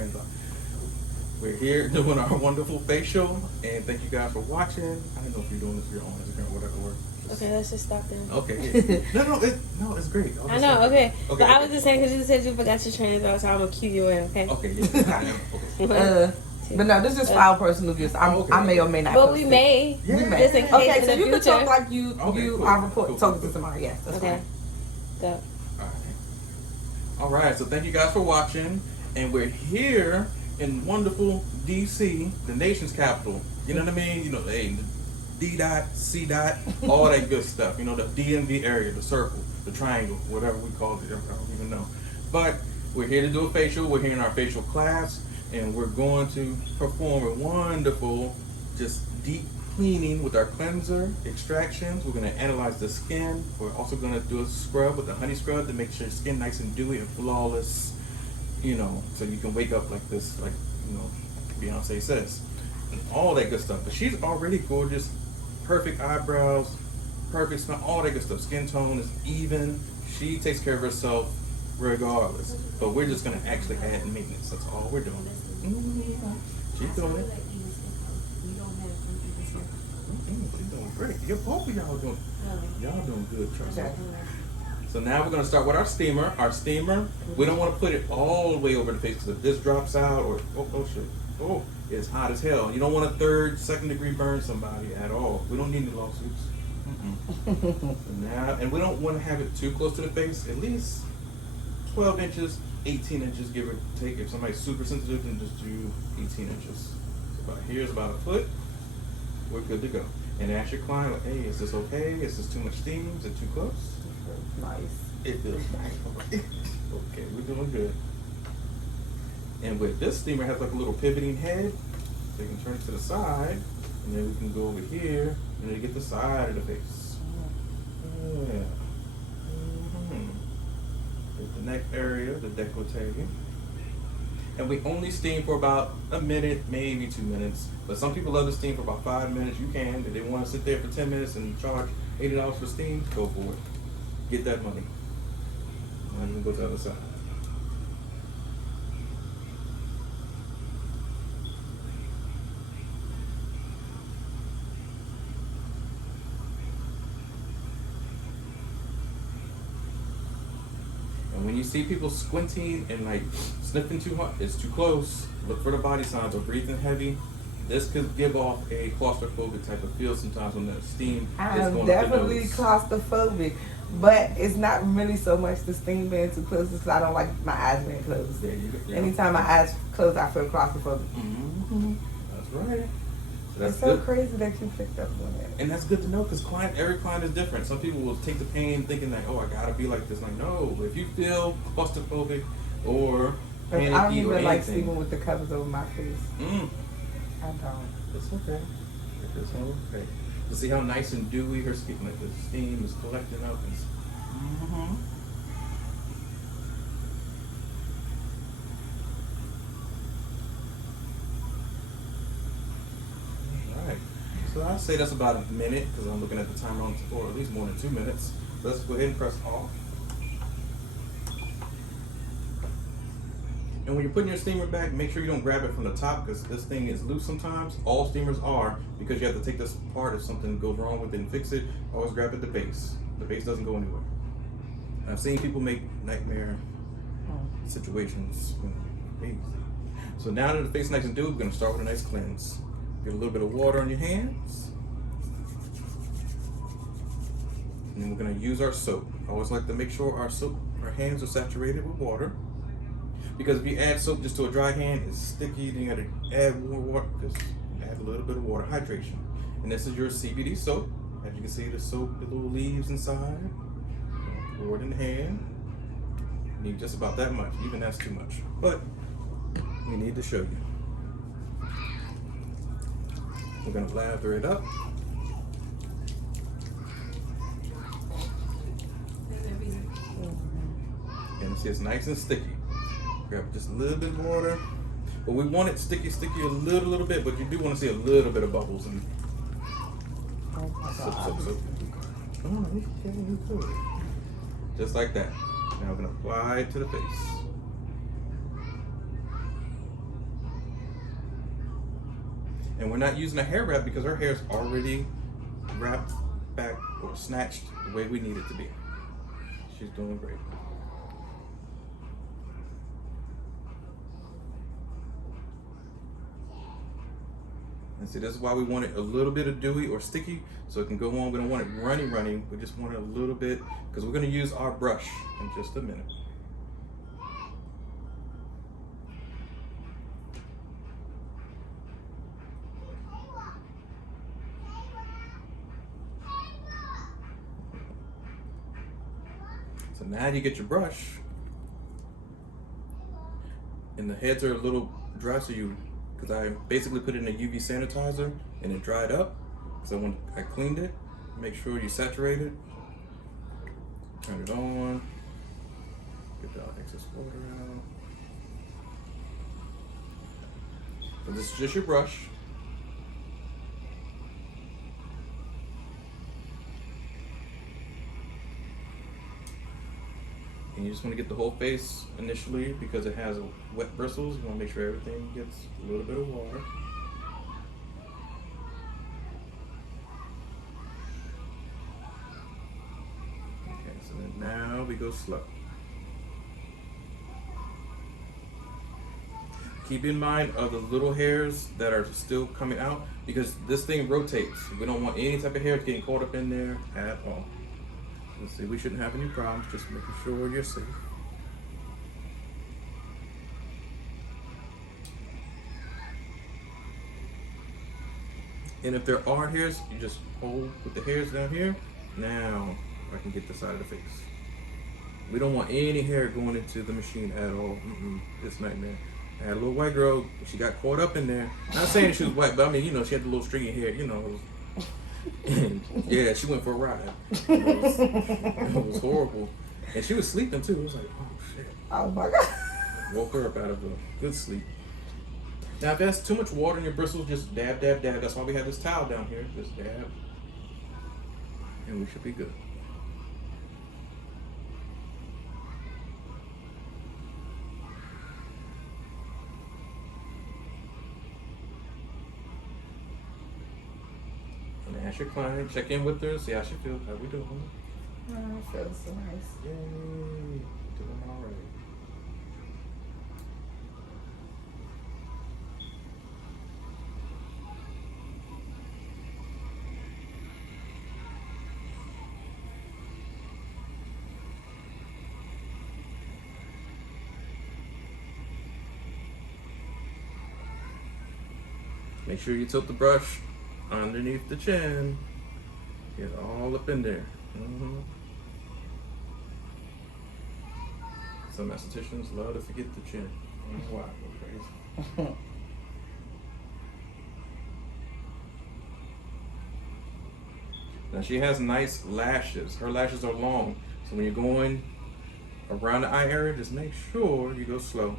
train of thought. We're here doing our wonderful facial, and thank you guys for watching. I don't know if you're doing this for your own Instagram or whatever. Or okay, let's just stop then. Okay. Yeah. No, it's great. I know. Okay. But Okay. I was just saying because you said you forgot your train of thought, so I'm gonna cue you in. Okay. Okay. Yeah. Okay. But no, this is for our personal gifts. I may or may not. But we may. Yeah. We may. Just in case Okay, in so the you future. can talk like you Cool. are talking Cool. to somebody. Yes, that's Okay. fine. Go. All right. So thank you guys for watching, and we're here in wonderful DC, the nation's capital. You know what I mean? You know, hey, D dot, C dot, all that good stuff. You know, the DMV area, the circle, the triangle, whatever we call it. I don't even know. But we're here to do a facial. We're here in our facial class, and we're going to perform a wonderful, just deep cleaning with our cleanser, extractions. We're going to analyze the skin. We're also going to do a scrub with the honey scrub to make sure your skin nice and dewy and flawless. You know, so you can wake up like this, like, you know, Beyonce says, and all that good stuff. But she's already gorgeous, perfect eyebrows, perfect smile, all that good stuff. Skin tone is even. She takes care of herself regardless. But we're just gonna actually add maintenance. That's all we're doing. She's doing it. She's doing great. Both of y'all doing good, trust me. So now we're going to start with our steamer. Our steamer, we don't want to put it all the way over the face because if this drops out or, oh shit, it's hot as hell. You don't want a third, second degree burn somebody at all. We don't need any lawsuits. Now, and we don't want to have it too close to the face, at least 12 inches, 18 inches, give or take. If somebody's super sensitive, then just do 18 inches. So about here's about a foot. We're good to go. And ask your client, like, hey, is this okay? Is this too much steam? Is it too close? Nice. It feels nice. Okay, we're doing good. And with this steamer, it has like a little pivoting head, so you can turn it to the side, and then we can go over here, and then get the side of the face. Yeah. With the neck area, the décolleté. And we only steam for about a minute, maybe 2 minutes. But some people love to steam for about 5 minutes. You can. If they want to sit there for 10 minutes and charge $80 for steam, go for it. Get that money. Now you can go to the other side. And when you see people squinting and like sniffing too hard, it's too close. Look for the body signs or breathing heavy. This could give off a claustrophobic type of feel sometimes when the steam is going I'm definitely up the nose. claustrophobic, but it's not really so much the steam being too close because I don't like my eyes being closed. Yeah. Anytime my eyes close, I feel claustrophobic. That's right. So that's It's so good. crazy that you picked up on that. And that's good to know because every client is different. Some people will take the pain thinking like, oh, I gotta be like this. Like, no, if you feel claustrophobic or panicky I don't even or like anything, sleeping with the covers over my face. I don't. it's okay. It's okay. To see how nice and dewy her skin, like the steam is collecting up. And, Alright. So I'd say that's about a minute because I'm looking at the timer on, or at least more than 2 minutes. Let's go ahead and press off. And when you're putting your steamer back, make sure you don't grab it from the top because this thing is loose sometimes. All steamers are because you have to take this apart if something goes wrong with it and fix it. Always grab at the base. The base doesn't go anywhere. And I've seen people make nightmare situations. Easy. So now that the face is nice and dewy, we're going to start with a nice cleanse. Get a little bit of water on your hands. And then we're going to use our soap. I always like to make sure our hands are saturated with water. Because if you add soap just to a dry hand, it's sticky, then you gotta add more water. Just add a little bit of water, hydration. And this is your CBD soap. As you can see, the soap, the little leaves inside. Pour it in the hand. You need just about that much, even that's too much. But we need to show you. We're gonna lather it up. And see, it's nice and sticky. Grab just a little bit of water. But we want it sticky a little bit, but you do want to see a little bit of bubbles and just like that. Now we're gonna apply it to the face. And we're not using a hair wrap because her hair is already wrapped back or snatched the way we need it to be. She's doing great. And see, this is why we want it a little bit of dewy or sticky so it can go on. We don't want it runny. We just want it a little bit because we're going to use our brush in just a minute. So now you get your brush, and the heads are a little dry, so because I basically put it in a UV sanitizer and it dried up. So when I cleaned it, make sure you saturate it, turn it on, get the excess water out. So this is just your brush. And you just want to get the whole face initially because it has wet bristles. You want to make sure everything gets a little bit of water. Okay, so then now we go slow. Keep in mind of the little hairs that are still coming out because this thing rotates. We don't want any type of hair getting caught up in there at all. Let's see, we shouldn't have any problems, just making sure you're safe. And if there are hairs, you just hold with the hairs down here. Now I can get the side of the face. We don't want any hair going into the machine at all. It's nightmare. I had a little white girl, she got caught up in there. Not saying she was white, but I mean, you know, she had the little stringy hair, you know. And yeah, she went for a ride. It was horrible. And she was sleeping too. It was like, oh shit. Oh my God. Woke her up out of a good sleep. Now if there's too much water in your bristles, just dab, dab, dab. That's why we have this towel down here. Just dab. And we should be good. Ask your client, check in with her, see how she feels. How we doing? Oh, it feels so nice. Yay, doing all right. Make sure you tilt the brush underneath the chin. Get all up in there. Some estheticians love to forget the chin. I don't know why. Go crazy. Now she has nice lashes. Her lashes are long. So when you're going around the eye area, just make sure you go slow.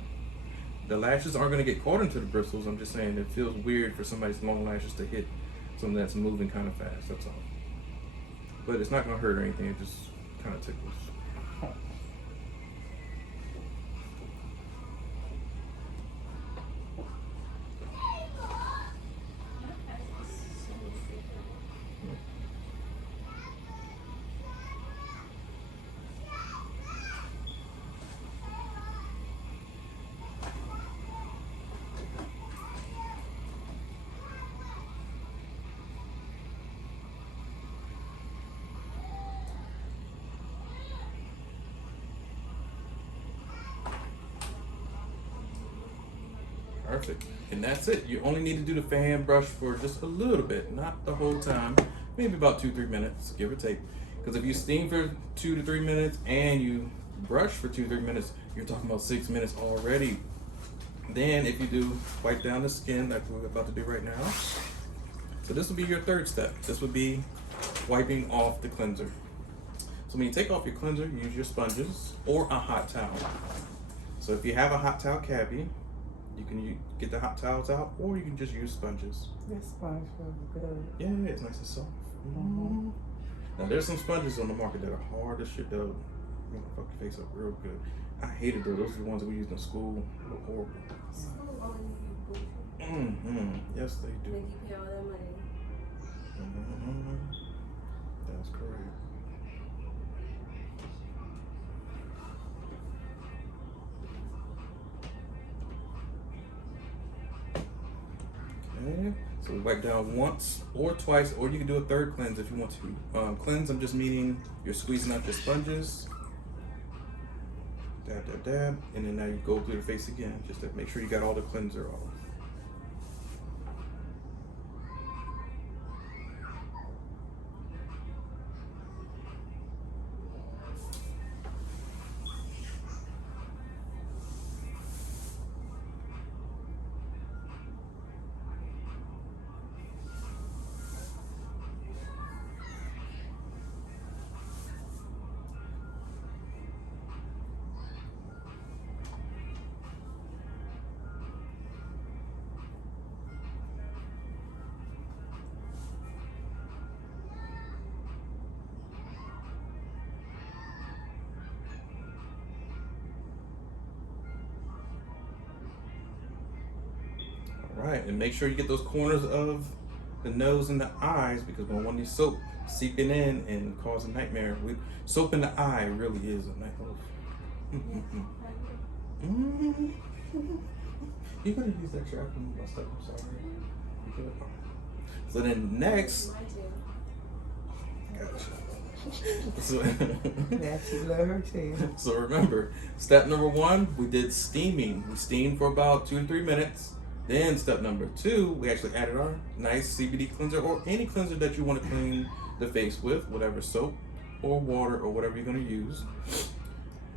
The lashes aren't going to get caught into the bristles. I'm just saying it feels weird for somebody's long lashes to hit something that's moving kind of fast, that's all. But it's not going to hurt or anything, it just kind of tickles. Perfect. And that's it. You only need to do the fan brush for just a little bit, not the whole time. Maybe about 2-3 minutes, give or take. Because if you steam for 2 to 3 minutes and you brush for 2-3 minutes, you're talking about 6 minutes already. Then if you do wipe down the skin like we're about to do right now. So this will be your third step. This would be wiping off the cleanser. So when you take off your cleanser, use your sponges or a hot towel. So if you have a hot towel cabbie, you can get the hot towels out, or you can just use sponges. This sponge feels good. Yeah, it's nice and soft. Now there's some sponges on the market that are hard as shit though. You know, fuck your face up real good. I hated those. Those are the ones that we used in school. They were horrible. Yes, they do. Make you pay all that money. That's correct. Okay, so we wipe down once or twice, or you can do a third cleanse if you want to. Cleanse, I'm just meaning you're squeezing out your sponges. Dab, dab, dab, and then now you go through the face again, just to make sure you got all the cleanser off. Right, and make sure you get those corners of the nose and the eyes, because when one of these soap seeping in and cause a nightmare, soap in the eye really is a nightmare. You gotta use that trap and my stuff. I'm sorry. You could. So then next, gotcha. So, Yeah, she love her tail. so remember, step number 1, we did steaming. We steamed for about 2 to 3 minutes. Then step number 2, we actually added our nice CBD cleanser, or any cleanser that you want to clean the face with, whatever soap or water or whatever you're going to use.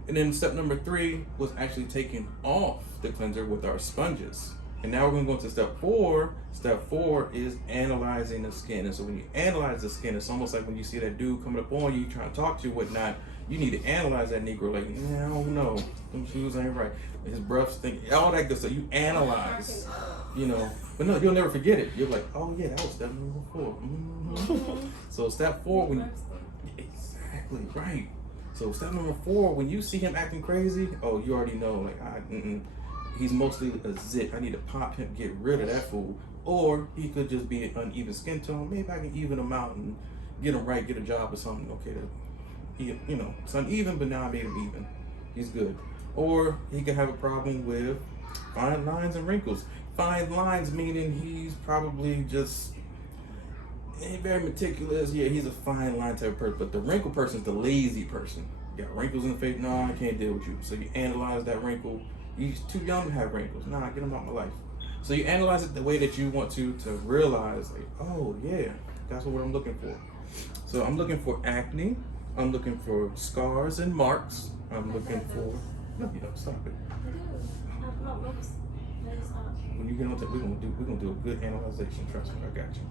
And then step number 3 was actually taking off the cleanser with our sponges. And now we're going to go into step 4. Step 4 is analyzing the skin. And so when you analyze the skin, it's almost like when you see that dude coming up on you, trying to talk to you, whatnot. You need to analyze that Negro, like, I don't know, them shoes ain't right. His breath stink, all that good stuff. You analyze, you know. But no, you'll never forget it. You're like, oh yeah, that was step number 4. So step 4, when exactly right. So step number 4, when you see him acting crazy, oh, you already know, like, he's mostly a zit. I need to pop him, get rid of that fool. Or he could just be an uneven skin tone. Maybe I can even him out and get him right, get a job or something. Okay, you know, it's uneven, but now I made him even. He's good. Or he could have a problem with fine lines and wrinkles. Fine lines meaning he's probably just ain't very meticulous. Yeah, he's a fine line type of person. But the wrinkle person's the lazy person. You got wrinkles in the face. No, I can't deal with you. So you analyze that wrinkle. He's too young to have wrinkles. Nah, get him out of my life. So you analyze it the way that you want to realize, like, oh yeah, that's what I'm looking for. So I'm looking for acne. I'm looking for scars and marks. I'm looking for. No, you don't stop it. When you get on to, we're gonna do a good analyzation. Trust me, I got you.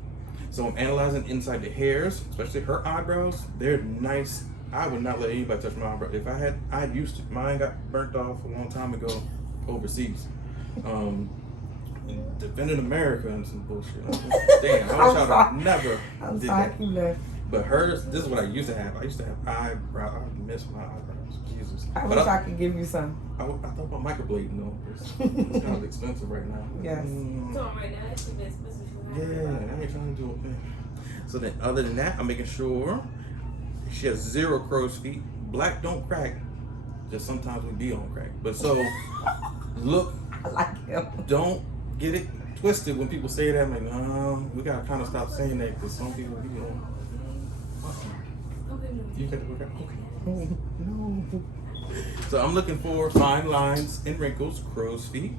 So I'm analyzing inside the hairs, especially her eyebrows. They're nice. I would not let anybody touch my eyebrow. If I used to. Mine got burnt off a long time ago overseas. Defending America and some bullshit. Damn, I wish I'd never did that. But hers, this is what I used to have. I used to have eyebrow. I miss my eyebrows. Jesus. I wish I could give you some. I thought about microblading though. It's kind of expensive right now. Yes. So right now, it's too expensive. Yeah, I ain't trying to do it. So then, other than that, I'm making sure she has 0 crow's feet. Black don't crack. Just sometimes we be on crack. But so, look. I like him. Don't get it twisted when people say that. I'm like, no, we gotta kind of stop saying that because some people, you know. You got to work out. Okay. Oh, no. So I'm looking for fine lines and wrinkles, crow's feet.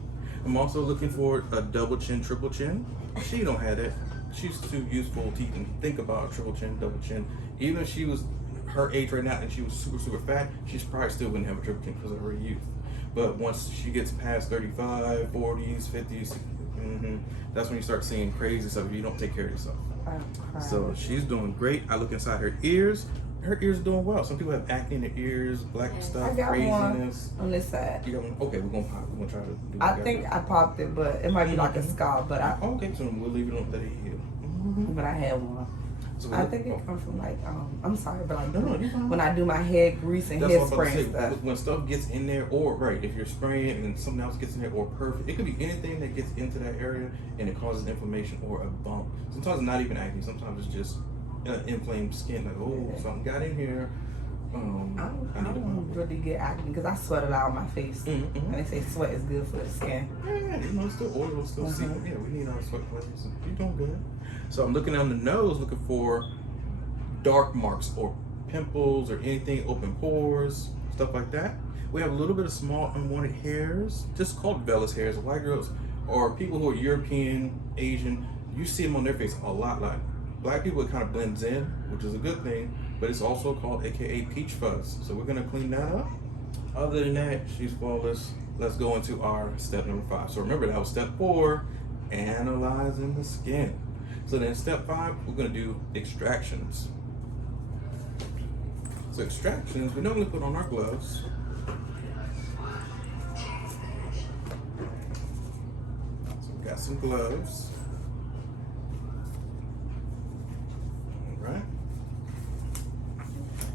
I'm also looking for a double chin, triple chin. She don't have that. She's too useful to even think about a triple chin, double chin. Even if she was her age right now and she was super, super fat, she's probably still wouldn't have a triple chin because of her youth. But once she gets past 35, 40s, 50s, that's when you start seeing crazy stuff if you don't take care of yourself. So she's doing great. I look inside her ears. Her ears doing well. Some people have acne in their ears, black stuff, I got craziness. One on this side. You got one? Okay, we're gonna pop. We're gonna try to do. I think I popped it, but it might be like a scar. But okay, so we'll leave it on that it heal. But I had one. So I think it comes from like I'm sorry, but like No, you're fine. when I do my head grease and That's head what I'm about spray to and say. stuff. When stuff gets in there, or right, if you're spraying and something else gets in there, or perfect, it could be anything that gets into that area and it causes inflammation or a bump. Sometimes it's not even acne. Sometimes it's just inflamed skin. Like, oh, something got in here. I I need a don't bump. really get acne because I sweat a lot on my face, Mm-hmm. and they say sweat is good for the skin. Yeah, you know, it's still oil, it's still Mhm. sebum. Yeah, we need our sweat glands. You're doing good. So I'm looking on the nose, looking for dark marks or pimples or anything, open pores, stuff like that. We have a little bit of small unwanted hairs, just called vellus hairs. White girls or people who are European, Asian, you see them on their face a lot. Like black people, it kind of blends in, which is a good thing, but it's also called AKA peach fuzz. So we're gonna clean that up. Other than that, she's flawless. Let's go into our step number 5. So remember, that was step 4, analyzing the skin. So then step 5, we're gonna do extractions. So extractions, we normally put on our gloves. So we got some gloves. All right.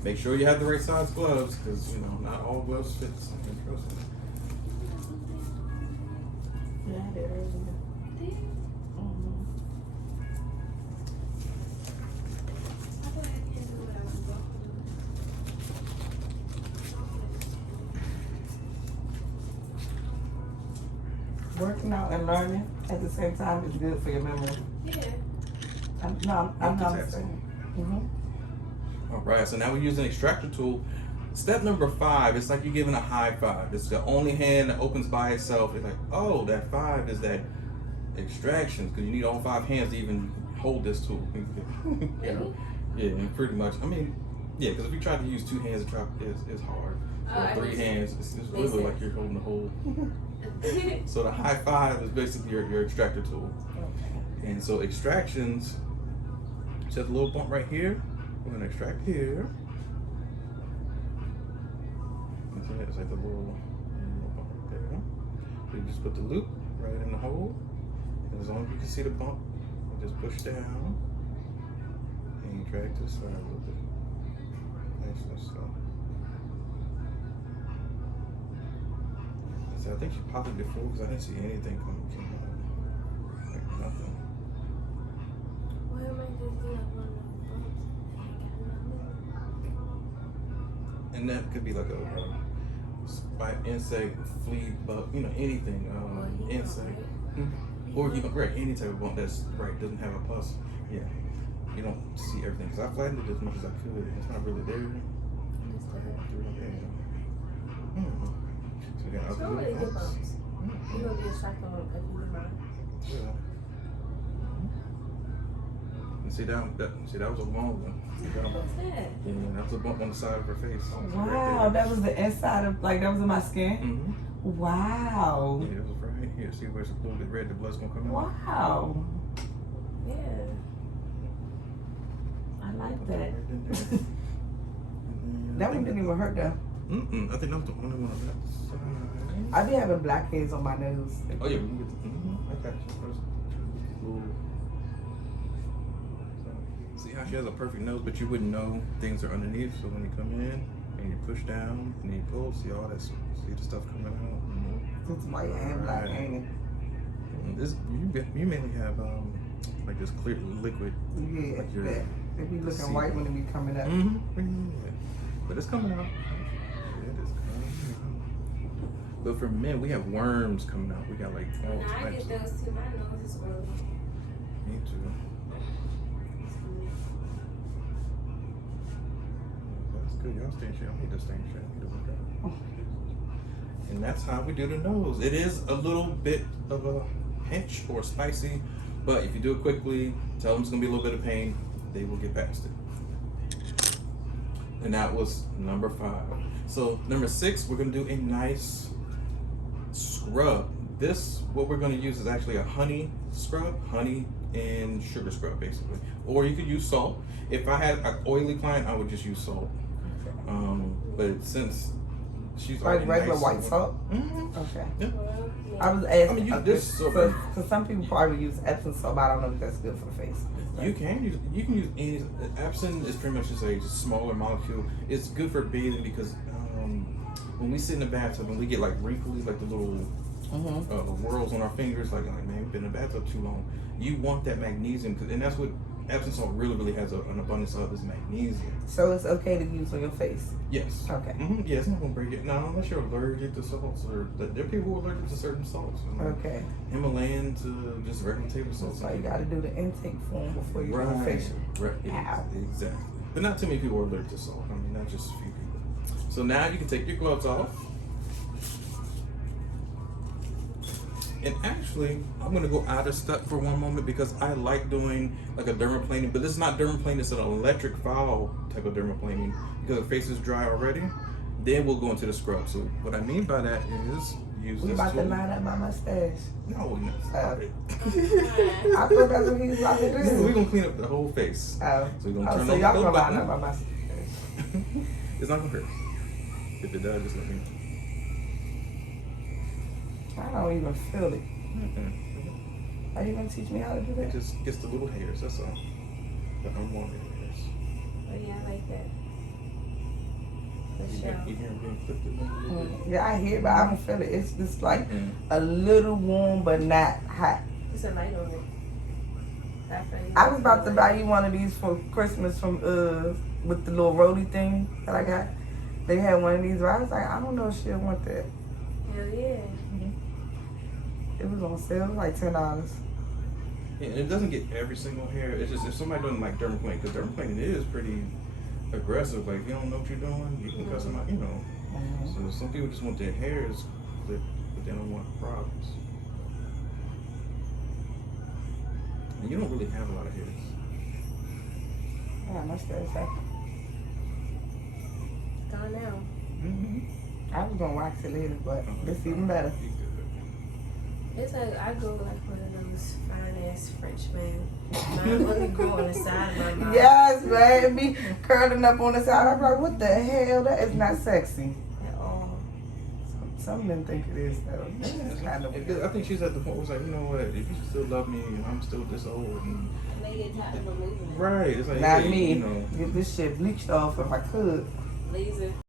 Make sure you have the right size gloves, because you know not all gloves fit the same. Trust me. Yeah, I did earlier. Working out and learning at the same time is good for your memory. Yeah. I'm not saying. All right, so now we're using an extractor tool. Step number 5, it's like you're giving a high five. It's the only hand that opens by itself. It's like, oh, that 5 is that extraction, because you need all 5 hands to even hold this tool. You know? Yeah, pretty much. I mean, yeah, because if you try to use 2 hands, it's hard. Or 3 hands, it's really like you're holding the whole. So the high 5 is basically your extractor tool. Okay. And so extractions, just a little bump right here. We're gonna extract here. It's like the little bump right there. So you just put the loop right in the hole. And as long as you can see the bump, you just push down and you drag to the side a little bit. Nice and slow. So I think she popped it before because I didn't see anything come out. Like nothing. Why am I just doing one of And that could be like a spike, insect, flea, bug, you know, anything, insect. Or you know, right, any type of bump that's right, doesn't have a pus. Yeah, you don't see everything. Because I flattened it as much as I could. It's not really there. So we got So other many little good bumps. bumps. You're going to be a shock on if you remember. Yeah. And see that was a long one. What's that? Yeah, that was a bump on the side of her face. Wow, that was the inside of, like, that was in my skin? Mm-hmm. Wow. Yeah, that was right here. See where it's a little bit red, the blood's gonna come out. Wow. Yeah. I like that. Right in there. That one didn't even hurt though. I think that was the only one on that side. I be having blackheads on my nose. Oh yeah, we can get I got you. First, little. So, see how she has a perfect nose, but you wouldn't know things are underneath. So when you come in and you push down and you pull, see all that, see the stuff coming out. It's white and black, ain't it? This you mainly have like this clear liquid. Yeah, Like your that. It be looking see. white when it be coming up. Yeah. But it's coming out. It is coming out. But for men, we have worms coming out. We got like all When I types get of. those too, my nose is oily. Me too. That's good. Y'all staying straight. I need to stay straight. I need to work out. And that's how we do the nose. It is a little bit of a pinch or spicy, but if you do it quickly, tell them it's gonna be a little bit of pain, they will get past it. And that was number 5. So number 6, we're gonna do a nice scrub. This, what we're gonna use is actually a honey scrub, honey and sugar scrub basically. Or you could use salt. If I had an oily client, I would just use salt. But since She's Like already regular nice, white so- soap? Mhm. Okay. Yeah. Well, yeah. I was asking. I mean, use this soap. Because some people probably use Epsom soap. I don't know if that's good for the face. You can use any. Epsom is pretty much just a smaller molecule. It's good for bathing because when we sit in the bathtub and we get like wrinkles, like the little whorls on our fingers, like man, we've been in the bathtub too long. You want that magnesium, and that's what Epsom salt really has an abundance of is magnesium. So it's okay to use on your face. Yes. Okay. Yeah, it's not gonna break it. Now, unless you're allergic to salts, or there are people who are allergic to certain salts. Okay. Himalayan to just regular table salts. So you got to do the intake form before you do the facial. Right. Ow. Exactly. But not too many people are allergic to salt. I mean, not just a few people. So now you can take your gloves off. And actually, I'm gonna go out of step for one moment because I like doing like a dermaplaning, but this is not dermaplaning, it's an electric file type of dermaplaning because the face is dry already. Then we'll go into the scrub. So what I mean by that is use We this about to tool. line up my mustache. No, no. I thought that's what he was about to do. We're gonna clean up the whole face. Oh, So we're gonna turn so on y'all the gonna line button. up my mustache. It's not gonna hurt. If it does, just let me know. I don't even feel it. Are you gonna teach me how to do It that? just gets the little hairs, that's all. The unwanted hairs. Oh, yeah, I like that. For You sure. hear them being clipped in there a little bit? Yeah, I hear it, but I don't feel it. It's just like Mhm. a little warm, but not hot. It's a light on it. I was about to buy you one of these for Christmas from with the little roly thing that I got. They had one of these, but I was like, I don't know if she'll want that. Hell yeah. It was on sale, it was like $10. Yeah, and it doesn't get every single hair. It's just if somebody doesn't like dermaplaning, because dermaplaning is pretty aggressive. Like, if you don't know what you're doing, you can cut them out, you know. So some people just want their hairs clipped, but they don't want problems. And you don't really have a lot of hairs. I got mustache. Gone now. I was gonna wax it later, but this even better. It's like I go like one of those fine ass Frenchmen. Mine only grow on the side of my mouth. Yes, man, it be curling up on the side. I'm like, what the hell? That is not sexy. At all. Some men think it is though. It's kind of weird. I think she's at the point where it's like, you know what, if you still love me and I'm still this old and Lady tired of removing it. right, it's like Not hey, me. you know. Get this shit bleached off if I could. Laser.